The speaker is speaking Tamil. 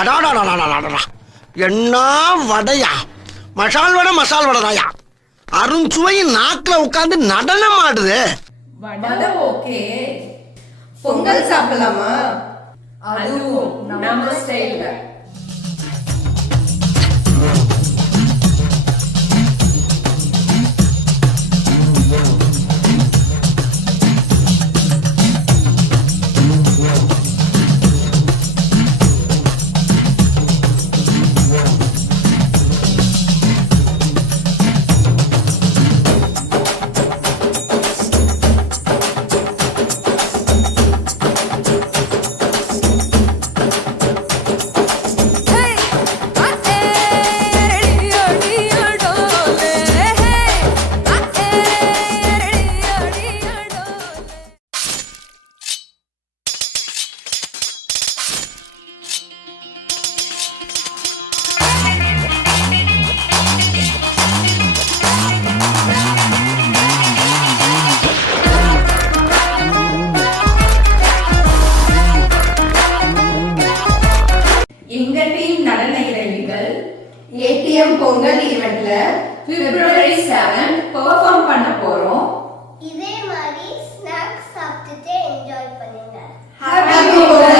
அடாடாடாடாடாடா, என்ன வடையா! மசால் வடை தாயா! அருஞ்சுவையின் நாக்கில் உட்காந்து நடனம் ஆடுது. வடை ஓகே, பொங்கல் சாப்பிடலாமா? அதுவும் நம்ம ஸ்டைல்ல. எங்க டீம் நடன இறங்கிகள் ஏடிஎம் பொங்கல் ஈவென்ட்ல February 7 பெர்ஃபார்ம் பண்ண போறோம். இதே மாதிரி ஸ்நாக்ஸ் சாப்பிட்டுட்டு என்ஜாய் பண்ணுங்க. ஹாப்பி பொங்கல்.